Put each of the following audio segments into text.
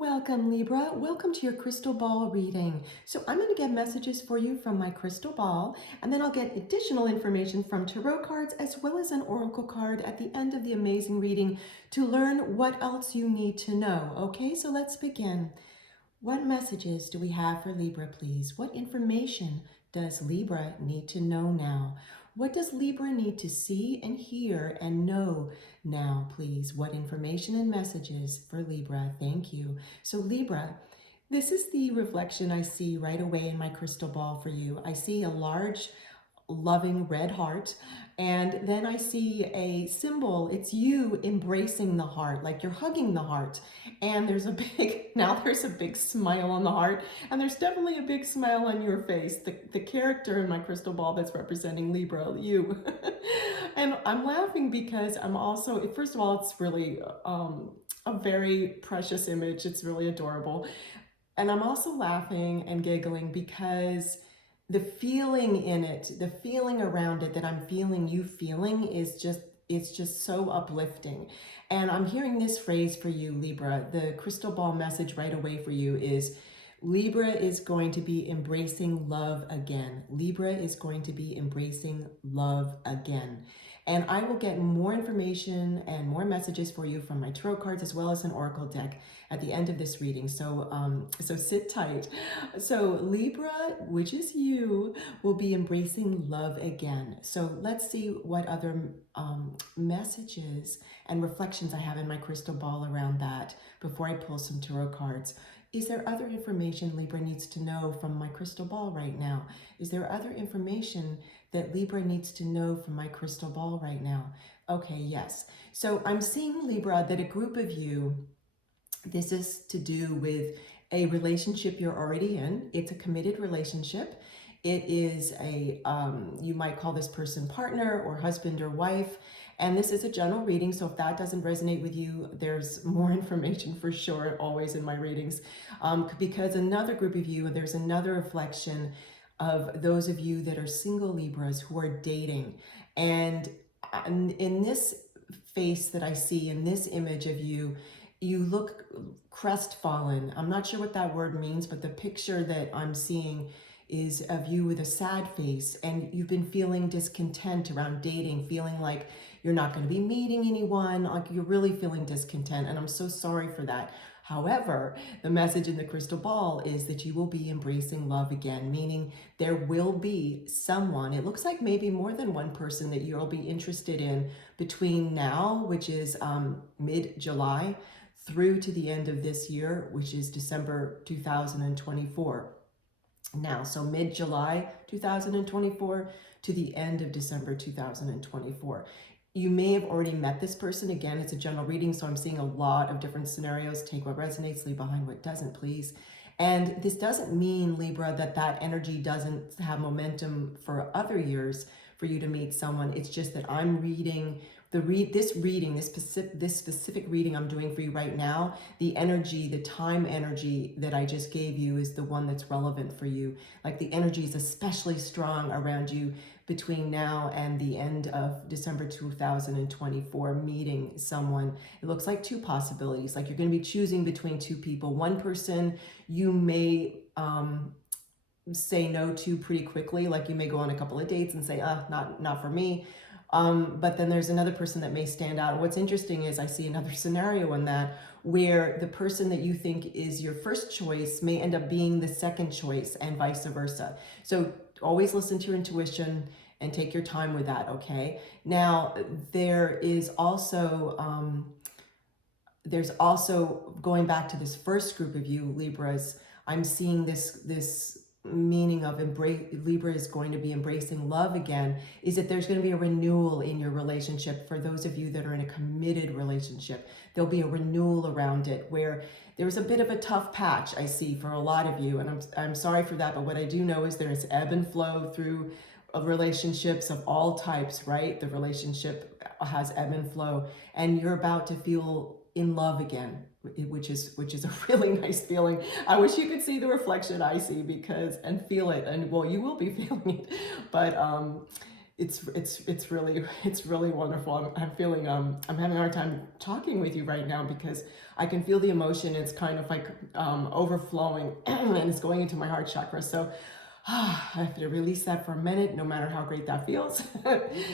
Welcome, Libra. Welcome to your crystal ball reading. So I'm going to get messages for you from my crystal ball, and then I'll get additional information from tarot cards as well as an oracle card at the end of the amazing reading to learn what else you need to know. Okay, so let's begin. What messages do we have for Libra, please? What information does Libra need to know now? What does Libra need to see and hear and know now, please? What information and messages for Libra? Thank you. So Libra, this is the reflection I see right away in my crystal ball for you. I see a large loving red heart, and then I see a symbol. It's you embracing the heart, like you're hugging the heart, and there's a big there's a big smile on the heart, and there's definitely a big smile on your face, the character in my crystal ball that's representing Libra, you. And I'm laughing because I'm also, first of all, it's really a very precious image. It's really adorable, and I'm also laughing and giggling because the feeling in it, the feeling around it that I'm feeling you feeling is just, it's just so uplifting. And I'm hearing this phrase for you, Libra. The crystal ball message right away for you is Libra is going to be embracing love again. Libra is going to be embracing love again. And I will get more information and more messages for you from my tarot cards as well as an oracle deck at the end of this reading. So, so sit tight. So Libra, which is you, will be embracing love again. So let's see what other messages and reflections I have in my crystal ball around that before I pull some tarot cards. Is there other information Libra needs to know from my crystal ball right now? Is there other information that Libra needs to know from my crystal ball right now? Okay, yes. So I'm seeing, Libra, that a group of you, this is to do with a relationship you're already in. It's a committed relationship. It is a, you might call this person partner or husband or wife. And this is a general reading, so if that doesn't resonate with you, there's more information for sure always in my readings. Because another group of you, there's another reflection of those of you that are single Libras who are dating. And in this face that I see, in this image of you, you look crestfallen. I'm not sure what that word means, but the picture that I'm seeing is of you with a sad face, and you've been feeling discontent around dating, feeling like you're not going to be meeting anyone, like you're really feeling discontent, and I'm so sorry for that. However, the message in the crystal ball is that you will be embracing love again, meaning there will be someone, it looks like maybe more than one person that you'll be interested in between now, which is mid-July, through to the end of this year, which is December 2024. Now, so mid-July 2024 to the end of December 2024. You may have already met this person. Again, it's a general reading, so I'm seeing a lot of different scenarios. Take what resonates, leave behind what doesn't, please. And this doesn't mean, Libra, that that energy doesn't have momentum for other years for you to meet someone. It's just that I'm reading this specific reading I'm doing for you right now. The energy, the time energy that I just gave you is the one that's relevant for you. Like the energy is especially strong around you between now and the end of December 2024, meeting someone. It looks like two possibilities, like you're going to be choosing between two people. One person you may say no to pretty quickly, like you may go on a couple of dates and say, not for me. But then there's another person that may stand out. What's interesting is I see another scenario in that where the person that you think is your first choice may end up being the second choice and vice versa. So always listen to your intuition and take your time with that, okay? Now, there's also going back to this first group of you, Libras, I'm seeing this meaning of Libra is going to be embracing love again, is that there's going to be a renewal in your relationship. For those of you that are in a committed relationship, there'll be a renewal around it where there's a bit of a tough patch I see for a lot of you, and I'm sorry for that, but what I do know is there's ebb and flow through relationships of all types, right? The relationship has ebb and flow, and you're about to feel in love again, which is a really nice feeling. I wish you could see the reflection I see and feel it, and well, you will be feeling it, but it's really wonderful. I'm feeling I'm having a hard time talking with you right now because I can feel the emotion. It's kind of like overflowing and it's going into my heart chakra. So I have to release that for a minute, no matter how great that feels,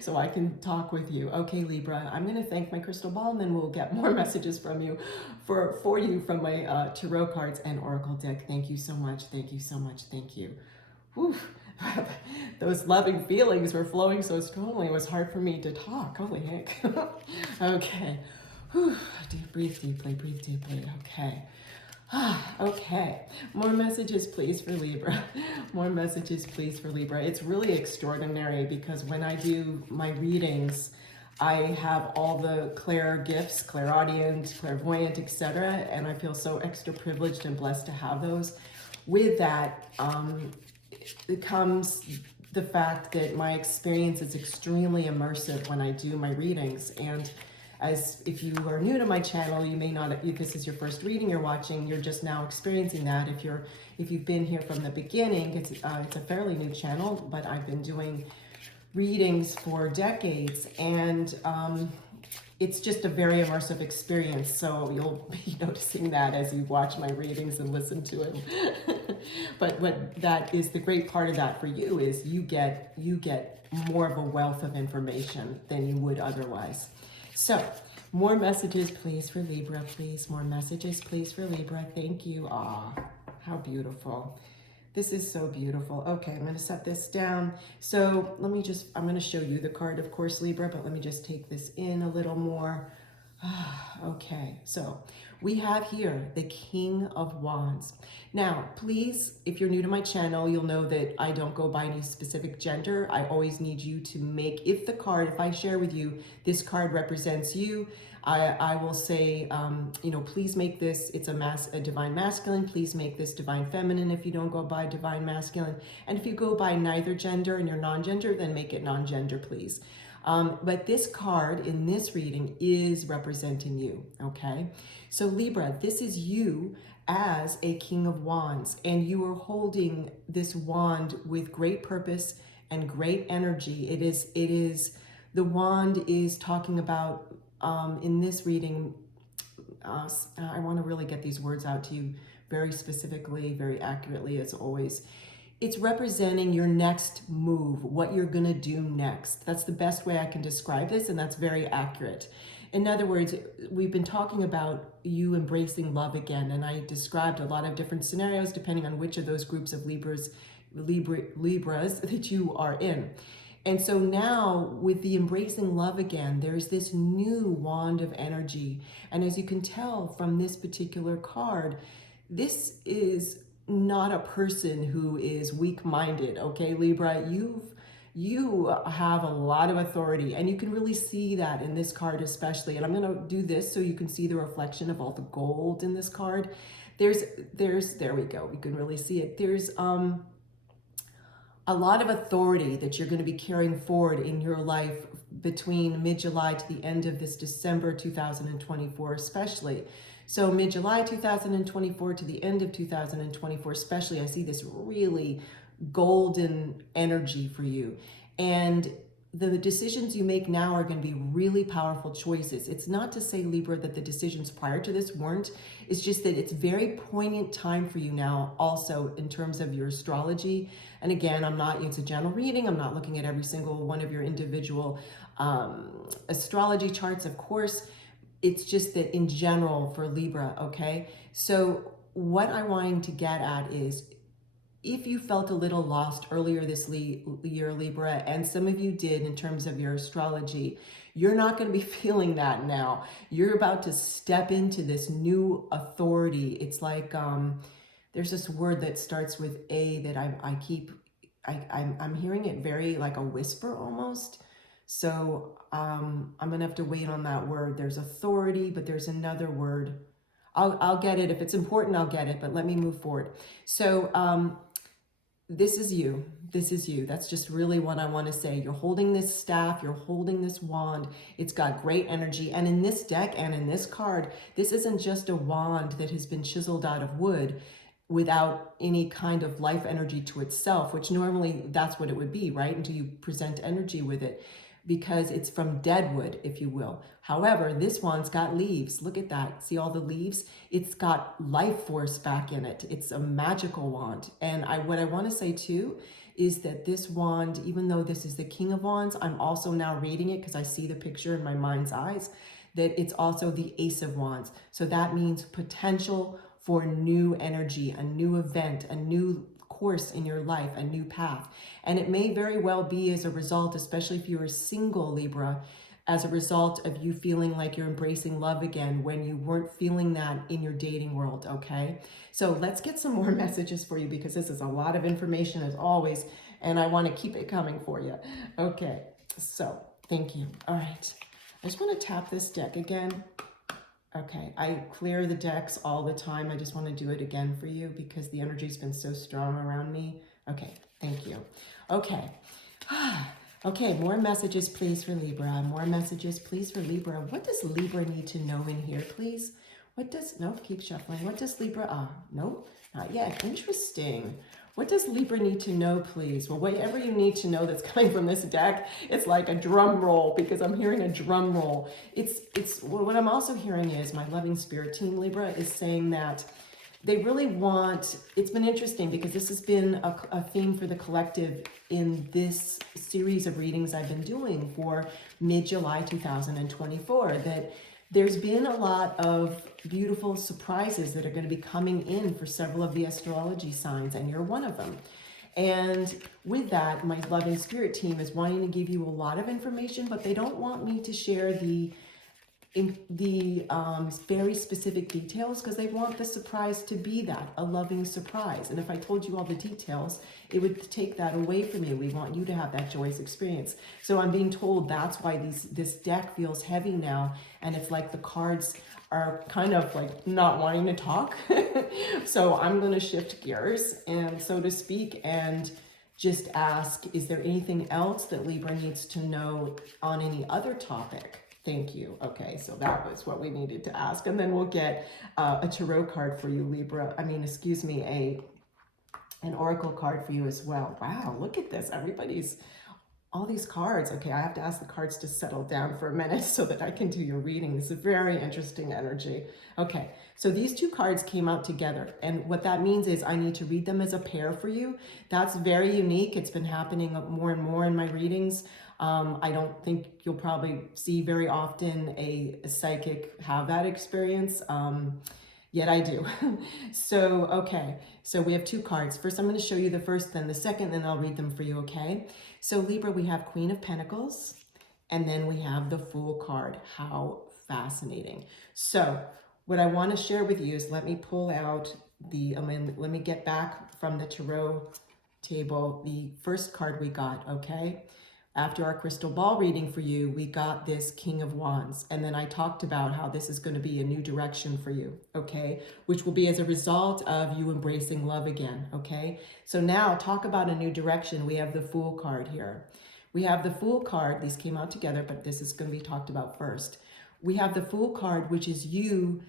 so I can talk with you. Okay, Libra, I'm going to thank my crystal ball, and then we'll get more messages from you for you from my tarot cards and oracle deck. Thank you so much. Thank you so much. Thank you. Whew. Those loving feelings were flowing so strongly. It was hard for me to talk. Holy heck. Okay. Whew. Breathe deeply. Breathe deeply. Okay. Okay, more messages please for Libra. More messages please for Libra. It's really extraordinary because when I do my readings, I have all the clair gifts, clairaudient, clairvoyant, etc. And I feel so extra privileged and blessed to have those. With that, it comes the fact that my experience is extremely immersive when I do my readings. And as if you are new to my channel, you may not, if this is your first reading you're watching, you're just now experiencing that. If you've been here from the beginning, it's a fairly new channel, but I've been doing readings for decades, and it's just a very immersive experience. So you'll be noticing that as you watch my readings and listen to it. But what that is, the great part of that for you is you get more of a wealth of information than you would otherwise. So, more messages, please, for Libra, please. More messages, please, for Libra. Thank you. Ah, how beautiful. This is so beautiful. Okay, I'm going to set this down. So, I'm going to show you the card, of course, Libra, but let me just take this in a little more. Okay, so we have here the King of Wands. Now, please, if you're new to my channel, you'll know that I don't go by any specific gender. I always need you to make, if I share with you, this card represents you, I will say, please make this, it's a divine masculine, please make this divine feminine if you don't go by divine masculine. And if you go by neither gender and you're non-gender, then make it non-gender, please. But this card in this reading is representing you, okay? So Libra, this is you as a King of Wands, and you are holding this wand with great purpose and great energy. The wand is talking about, in this reading, I want to really get these words out to you very specifically, very accurately as always. It's representing your next move, what you're going to do next. That's the best way I can describe this, and that's very accurate. In other words, we've been talking about you embracing love again, and I described a lot of different scenarios depending on which of those groups of Libras that you are in. And so now with the embracing love again, there's this new wand of energy. And as you can tell from this particular card, this is not a person who is weak-minded, okay, Libra? You have a lot of authority, and you can really see that in this card especially. And I'm going to do this so you can see the reflection of all the gold in this card. There we go. We can really see it. There's a lot of authority that you're going to be carrying forward in your life between mid-July to the end of this December 2024 especially. So mid-July 2024 to the end of 2024 especially, I see this really golden energy for you. And the decisions you make now are going to be really powerful choices. It's not to say, Libra, that the decisions prior to this weren't. It's just that it's very poignant time for you now also in terms of your astrology. And again, it's a general reading. I'm not looking at every single one of your individual astrology charts, of course. It's just that in general for Libra, okay? So what I'm wanting to get at is, if you felt a little lost earlier this year, Libra, and some of you did in terms of your astrology, you're not going to be feeling that now. You're about to step into this new authority. It's like, there's this word that starts with A that I'm hearing it very like a whisper almost. So I'm going to have to wait on that word. There's authority, but there's another word. I'll get it. If it's important, I'll get it, but let me move forward. So this is you. This is you. That's just really what I want to say. You're holding this staff. You're holding this wand. It's got great energy. And in this deck and in this card, this isn't just a wand that has been chiseled out of wood. without any kind of life energy to itself, which normally that's what it would be, right? Until you present energy with it, because it's from dead wood, if you will. However, this one's got leaves. Look at that. See all the leaves? It's got life force back in it. It's a magical wand. And what I want to say too is that this wand, even though this is the King of Wands, I'm also now reading it because I see the picture in my mind's eyes, that it's also the Ace of Wands. So that means potential for new energy, a new event, a new course in your life, a new path. And it may very well be as a result, especially if you're a single Libra, as a result of you feeling like you're embracing love again when you weren't feeling that in your dating world, okay? So let's get some more messages for you, because this is a lot of information as always, and I want to keep it coming for you. Okay, so thank you. All right, I just want to tap this deck again. Okay, I clear the decks all the time. I just want to do it again for you because the energy's been so strong around me. Okay, thank you. Okay. Okay, more messages, please, for Libra. More messages, please, for Libra. What does Libra need to know in here, please? What does, no, keep shuffling. What does Libra, no, not yet. Interesting. What does Libra need to know, please? Well, whatever you need to know that's coming from this deck, it's like a drum roll, because I'm hearing a drum roll. What I'm also hearing is my loving spirit team, Libra, is saying that they really want, it's been interesting because this has been a theme for the collective in this series of readings I've been doing for mid-July 2024, that there's been a lot of beautiful surprises that are going to be coming in for several of the astrology signs, and you're one of them. And with that, my loving spirit team is wanting to give you a lot of information, but they don't want me to share the very specific details, because they want the surprise to be that, a loving surprise. And if I told you all the details, it would take that away from you. We want you to have that joyous experience. So I'm being told that's why this deck feels heavy now, and it's like the cards are kind of like not wanting to talk. So I'm going to shift gears, and so to speak, and just ask, is there anything else that Libra needs to know on any other topic? Thank you. Okay, so that was what we needed to ask. And then we'll get a tarot card for you, Libra. Excuse me, an oracle card for you as well. Wow, look at this. All these cards. Okay, I have to ask the cards to settle down for a minute so that I can do your reading. This is very interesting energy. Okay, so these two cards came out together. And what that means is I need to read them as a pair for you. That's very unique. It's been happening more and more in my readings. I don't think you'll probably see very often a psychic have that experience, yet I do. So, okay, so we have two cards. First, I'm going to show you the first, then the second, then I'll read them for you, okay? So Libra, we have Queen of Pentacles, and then we have the Fool card. How fascinating. So what I want to share with you is, let me pull out let me get back from the tarot table the first card we got, okay? After our crystal ball reading for you, we got this King of Wands. And then I talked about how this is going to be a new direction for you, okay? Which will be as a result of you embracing love again, okay? So now talk about a new direction. We have the Fool card here. We have the Fool card. These came out together, but this is going to be talked about first. We have the Fool card, which is you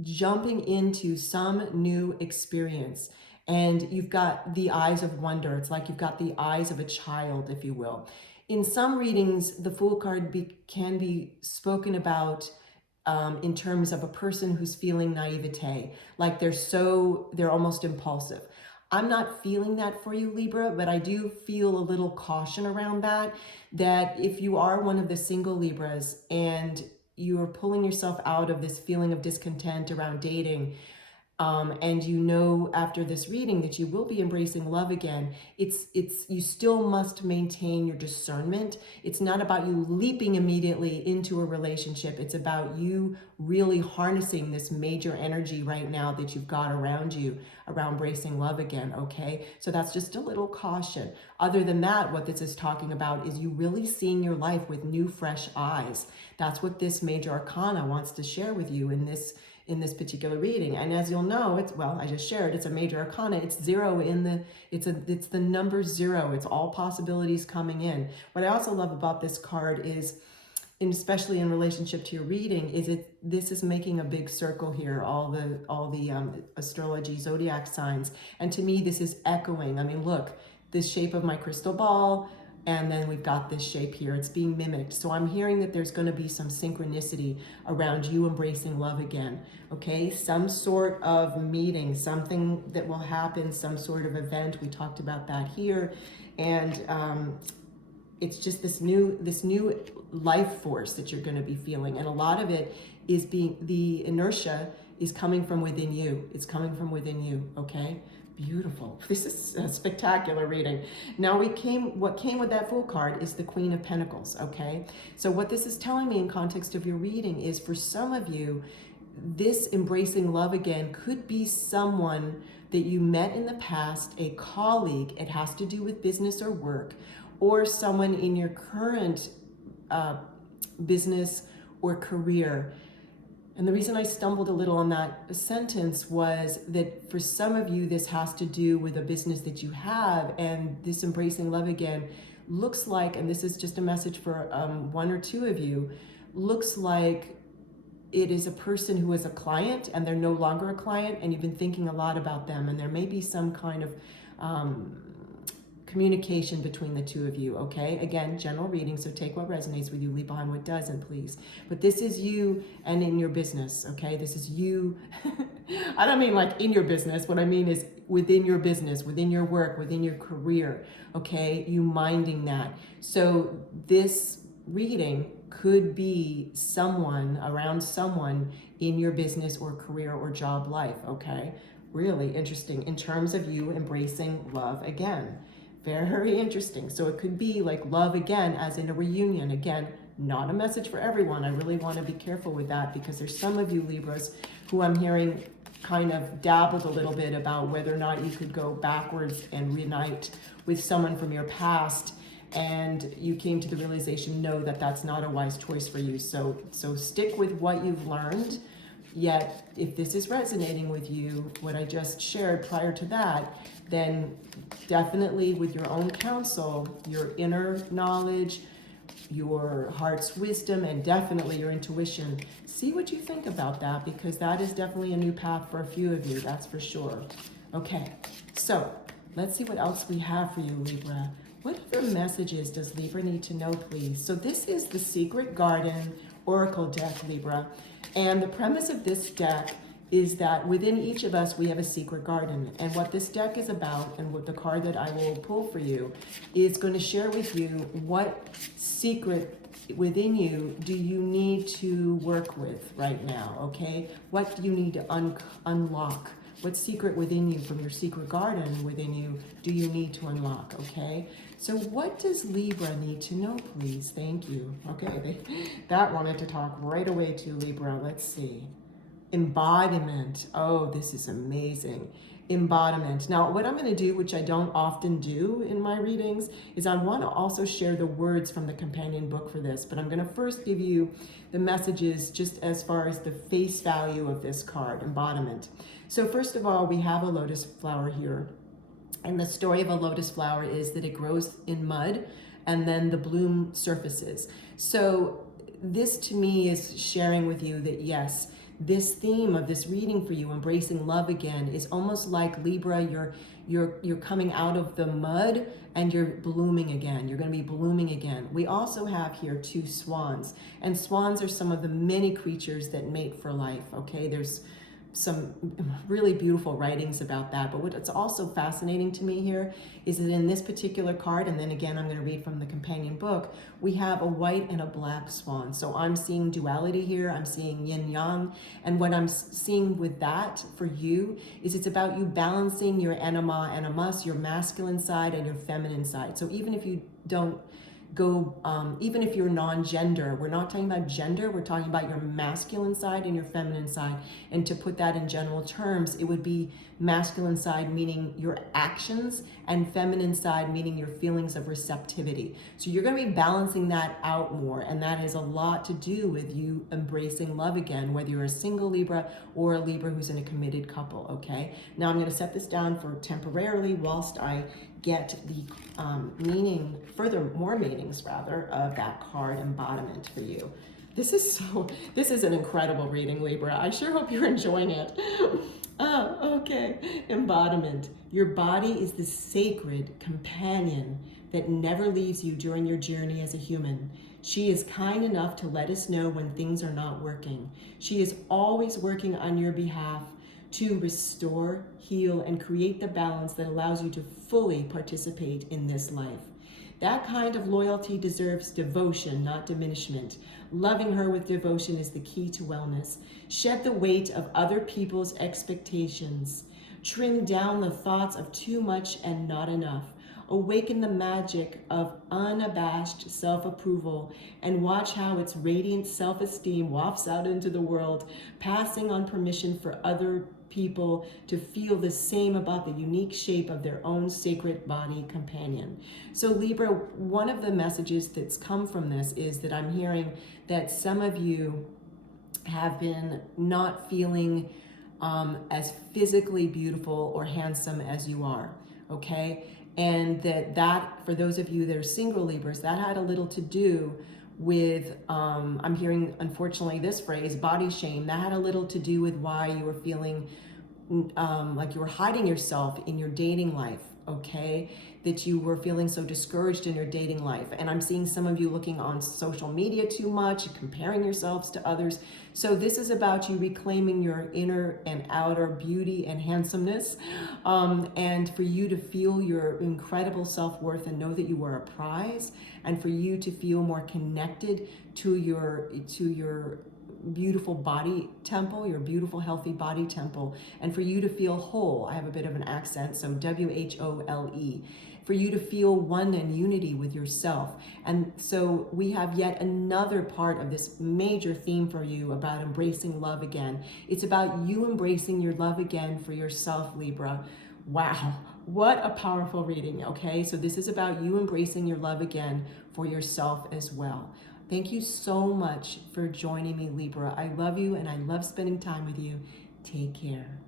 jumping into some new experience. And you've got the eyes of wonder. It's like you've got the eyes of a child, if you will. In some readings, the Fool card can be spoken about in terms of a person who's feeling naivete, like they're almost impulsive. I'm not feeling that for you, Libra, but I do feel a little caution around that if you are one of the single Libras and you're pulling yourself out of this feeling of discontent around dating, and you know after this reading that you will be embracing love again, you still must maintain your discernment. It's not about you leaping immediately into a relationship. It's about you really harnessing this major energy right now that you've got around you, around embracing love again, okay? So that's just a little caution. Other than that, what this is talking about is you really seeing your life with new, fresh eyes. That's what this major arcana wants to share with you in this particular reading. And as you'll know, I just shared, it's a major arcana. It's zero it's the number zero. It's all possibilities coming in. What I also love about this card is and especially in relationship to your reading, this is making a big circle here, all the astrology zodiac signs. And to me, this is echoing. I mean, look, this shape of my crystal ball, and then we've got this shape here. It's being mimicked. So I'm hearing that there's going to be some synchronicity around you embracing love again. Okay, some sort of meeting, something that will happen, some sort of event. We talked about that here, and it's just this new life force that you're going to be feeling, and a lot of it is the inertia is coming from within you. It's coming from within you. Okay. Beautiful. This is a spectacular reading. Now what came with that Fool card is the Queen of Pentacles, okay? So what this is telling me in context of your reading is, for some of you, this embracing love again could be someone that you met in the past, a colleague. It has to do with business or work, or someone in your current business or career. And the reason I stumbled a little on that sentence was that for some of you, this has to do with a business that you have, and this embracing love again looks like, and this is just a message for one or two of you, looks like it is a person who is a client and they're no longer a client, and you've been thinking a lot about them, and there may be some kind of communication between the two of you, okay? Again, general reading, so take what resonates with you, leave behind what doesn't, please. But this is you and in your business, okay? This is you. I don't mean like in your business. What I mean is within your business, within your work, within your career, okay? You minding that. So this reading could be someone, around someone in your business or career or job life, okay? Really interesting in terms of you embracing love again. Very interesting. So it could be like love again, as in a reunion. Again, not a message for everyone. I really want to be careful with that, because there's some of you Libras who I'm hearing kind of dabbled a little bit about whether or not you could go backwards and reunite with someone from your past, and you came to the realization, no, that's not a wise choice for you. So stick with what you've learned. Yet, if this is resonating with you, what I just shared prior to that, then definitely with your own counsel, your inner knowledge, your heart's wisdom, and definitely your intuition, see what you think about that, because that is definitely a new path for a few of you, that's for sure. Okay, so let's see what else we have for you, Libra. What other messages does Libra need to know, please? So this is the Secret Garden Oracle deck, Libra. And the premise of this deck is that within each of us, we have a secret garden. And what this deck is about, and what the card that I will pull for you, is going to share with you what secret within you do you need to work with right now, okay? What do you need to unlock? What secret within you, from your secret garden within you, do you need to unlock, okay? So what does Libra need to know, please? Thank you. Okay, that wanted to talk right away to Libra. Let's see. Embodiment. Oh, this is amazing. Embodiment. Now, what I'm going to do, which I don't often do in my readings, is I want to also share the words from the companion book for this, but I'm going to first give you the messages just as far as the face value of this card, embodiment. So first of all, we have a lotus flower here. And the story of a lotus flower is that it grows in mud and then the bloom surfaces. So this to me is sharing with you that yes, this theme of this reading for you, embracing love again, is almost like Libra, you're coming out of the mud and you're blooming again. You're going to be blooming again. We also have here two swans, and swans are some of the many creatures that mate for life, okay? There's some really beautiful writings about that. But what's also fascinating to me here is that in this particular card, and then again I'm going to read from the companion book, we have a white and a black swan. So I'm seeing duality here. I'm seeing yin yang. And what I'm seeing with that for you is it's about you balancing your anima, animus, your masculine side and your feminine side. So even if you don't go, even if you're non-gender, we're not talking about gender, we're talking about your masculine side and your feminine side. And to put that in general terms, it would be masculine side meaning your actions, and feminine side meaning your feelings of receptivity. So you're going to be balancing that out more, and that has a lot to do with you embracing love again, whether you're a single Libra or a Libra who's in a committed couple, okay? Now I'm going to set this down for temporarily whilst I get the more meanings rather, of that card embodiment for you. This is an incredible reading, Libra. I sure hope you're enjoying it. Okay. Embodiment. Your body is the sacred companion that never leaves you during your journey as a human. She is kind enough to let us know when things are not working. She is always working on your behalf to restore, heal, and create the balance that allows you to fully participate in this life. That kind of loyalty deserves devotion, not diminishment. Loving her with devotion is the key to wellness. Shed the weight of other people's expectations. Trim down the thoughts of too much and not enough. Awaken the magic of unabashed self-approval and watch how its radiant self-esteem wafts out into the world, passing on permission for other people to feel the same about the unique shape of their own sacred body companion. So Libra, one of the messages that's come from this is that I'm hearing that some of you have been not feeling as physically beautiful or handsome as you are, okay? And that for those of you that are single Libras, that had a little to do with, I'm hearing, unfortunately, this phrase, body shame. That had a little to do with why you were feeling like you were hiding yourself in your dating life, okay? That you were feeling so discouraged in your dating life. And I'm seeing some of you looking on social media too much, comparing yourselves to others. So this is about you reclaiming your inner and outer beauty and handsomeness, and for you to feel your incredible self-worth and know that you are a prize, and for you to feel more connected to your beautiful body temple, your beautiful healthy body temple, and for you to feel whole. I have a bit of an accent, so WHOLE, for you to feel one and unity with yourself. And so we have yet another part of this major theme for you about embracing love again. It's about you embracing your love again for yourself, Libra. Wow, what a powerful reading, okay? So this is about you embracing your love again for yourself as well. Thank you so much for joining me, Libra. I love you and I love spending time with you. Take care.